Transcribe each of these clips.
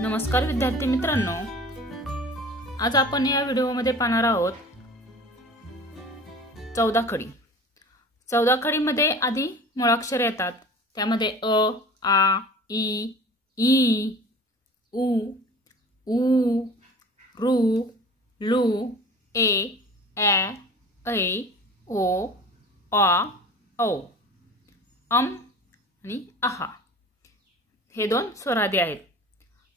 नमस्कार विद्यार्थी मित्रांनो, आज आपण या व्हिडिओमध्ये पाहणार आहोत 14 खडी। 14 खडीमध्ये आधी मुळाक्षरे येतात, त्यामध्ये अ, आ, ई, ई, उ, ऊ, ऋ, लू, ए, ऐ, ऐ, ओ, आ, औ, आणि आहा हे दोन स्वरादी आहेत।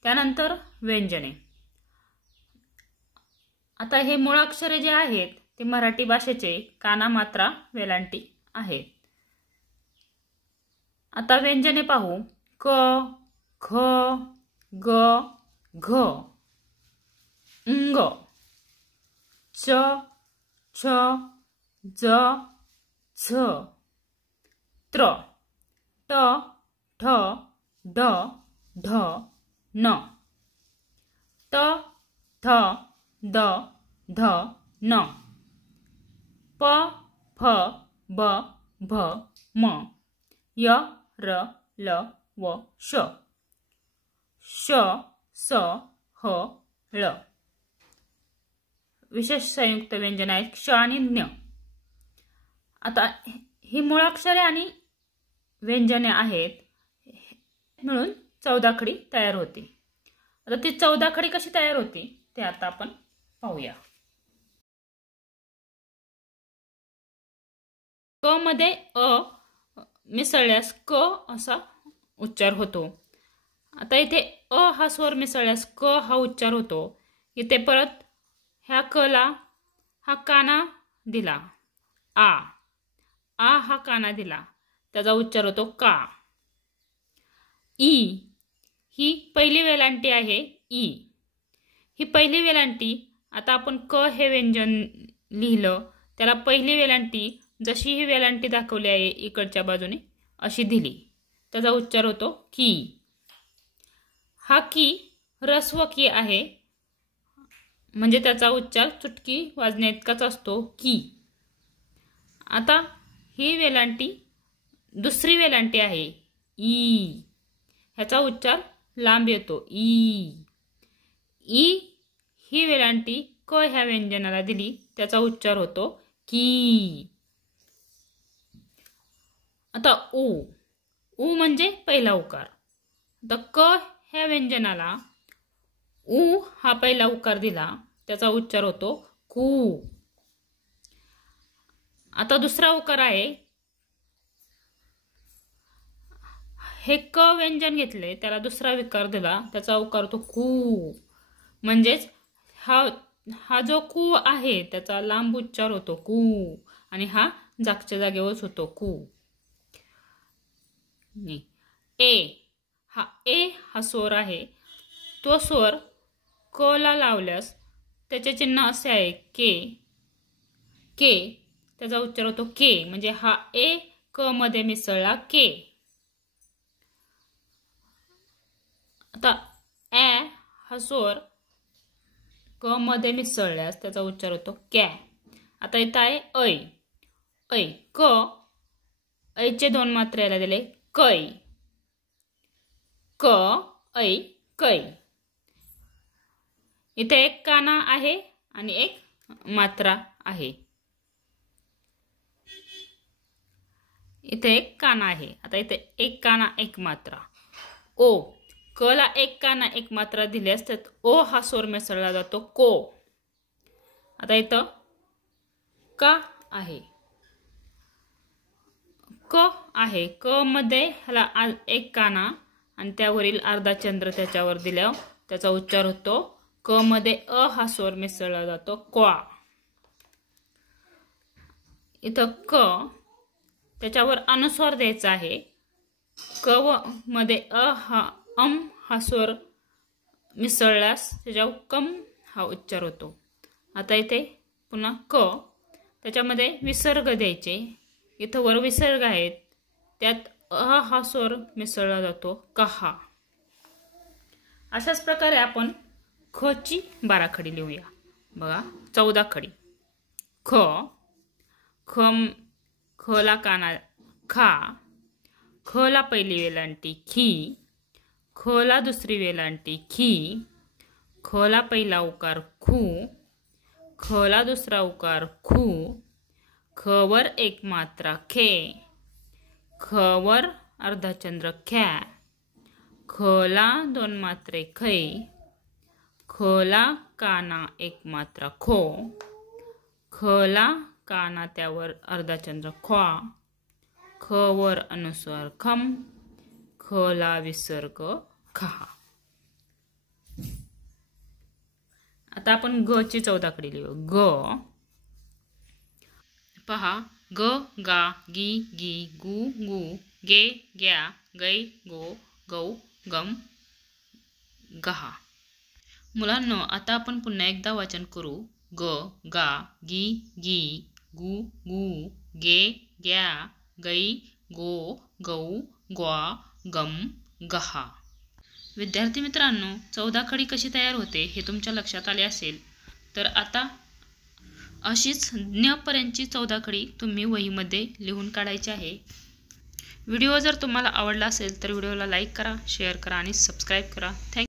त्यानंतर व्यंजने। आता हे मुळाक्षरे जे आहेत ते मराठी भाषेचे काना मात्रा वेलांटी आहेत। आता व्यंजने पाहू। क, ख, ग, घ, ङ, च, छ, ज, झ, त्र, ट, ठ, ड, ढ, न, ट, ठ, द, ध, न, प, फ, ब, भ, म, य, र, ल, व, श, श, स, ह, ळ। विशेष संयुक्त व्यंजन आहेत क्ष आणि ञ। आता ही मुळाक्षरे आणि व्यंजने आहेत, मिळून 14 खडी तयार होते। आता ती 14 खडी कशी तयार होती ते आता आपण पाहूया। क मध्ये अ मिसळल्यास क असा उच्चार होतो। आता इथे अ हा स्वर मिसळल्यास क हा उच्चार होतो। इथे परत ह्या क ला हा काना दिला, आ हा काना दिला, त्याचा उच्चार होतो का। ई ही पहिली वेलांटी आहे, ई ही पहिली वेलांटी। आता आपण क हे व्यंजन लिहिलं, त्याला पहिली वेलांटी जशी ही वेलांटी दाखवली आहे इकडच्या बाजूने अशी दिली, त्याचा उच्चार होतो की। हा की ह्रस्व की आहे, म्हणजे त्याचा उच्चार चुटकी वाजण्याइतकाच असतो, की। आता ही वेलांटी दुसरी वेलांटी आहे, ई, ह्याचा उच्चार लांब येतो, ई। ई ही वेलांटी क ह्या व्यंजनाला दिली, त्याचा उच्चार होतो की। आता उ, उ म्हणजे पहिला उकार। आता क ह्या व्यंजनाला उ हा पहिला उकार दिला, त्याचा उच्चार होतो कू। आता दुसरा उकार आहे, हे क व्यंजन घेतले, त्याला दुसरा विकार दिला, त्याचा उकार होतो कू। म्हणजेच हा जो कू आहे त्याचा लांब उच्चार होतो कू, आणि हा जागच्या जागेवरच होतो कू। ए हा स्वर आहे, तो स्वर क ला लावल्यास त्याचे चिन्ह असे आहे के, के, त्याचा उच्चार होतो के, म्हणजे हा ए क मध्ये मिसळला के। आता ऐ हा स्वर क मध्ये मिसळल्यास त्याचा उच्चार होतो कॅ। आता इथं आहे ऐ, ऐ क, ऐचे दोन मात्रे याला दिले, कै, क, ऐ, कै। इथे एक काना आहे आणि एक मात्रा आहे, इथे एक काना आहे। आता इथे एक काना एक मात्रा। ओ, क ला एक काना एक मात्रा दिल्यास त्यात ओ हा स्वर मिसळला जातो को। आता इथं का आहे, क आहे, क मध्ये ह्याला एक काना आणि त्यावरील अर्धा चंद्र त्याच्यावर दिल्यावर त्याचा उच्चार होतो क मध्ये अ हा स्वर मिसळला जातो क्वा। इथं क त्याच्यावर अनुस्वार द्यायचा आहे, क मध्ये अ हा स्वर मिसळल्यास त्याच्यावर कम हा उच्चार होतो। आता इथे पुन्हा क, त्याच्यामध्ये विसर्ग द्यायचे, इथं वर विसर्ग आहेत, त्यात अ हा स्वर मिसळला जातो कहा। अशाच प्रकारे आपण ख ची 12 खडी लिहूया। बघा 14 खडी। ख, ख ला काना खा, ख ला पहिली वेलांटी खी, खला दुसरी वेलांटी खी, खला पहिला उकार खू, खला दुसरा उकार खू, खवर एक मात्रा खे, खवर अर्धचंद्र ख्या, खला दोन मात्रे खै, खला काना एक मात्रा खो, खला काना त्यावर अर्धचंद्र ख्वा, खवर अनुस्वार खम, खला विसर्ग खहा. आता आपण ग ची 14 कडे लिहू. ग पहा, ग गा गी गी गु गु गे ग्या गै गो गौ गम गहा. मुलांनो, आता आपण पुन्हा एकदा वाचन करू. ग गा गी गी गु गु गे ग्या गै गो गौ ग्वा गम गहा. विद्यार्थी मित्रांनो, 14 खडी कशी तयार होते हे तुमच्या लक्षात आले असेल. तर आता अशीच ज्ञ पर्यंतची 14 खडी तुम्ही वहीमध्ये लिहून काढायची आहे. व्हिडिओ जर तुम्हाला आवडला असेल तर व्हिडिओला लाईक करा, शेअर करा आणि सबस्क्राईब करा. थँक्यू.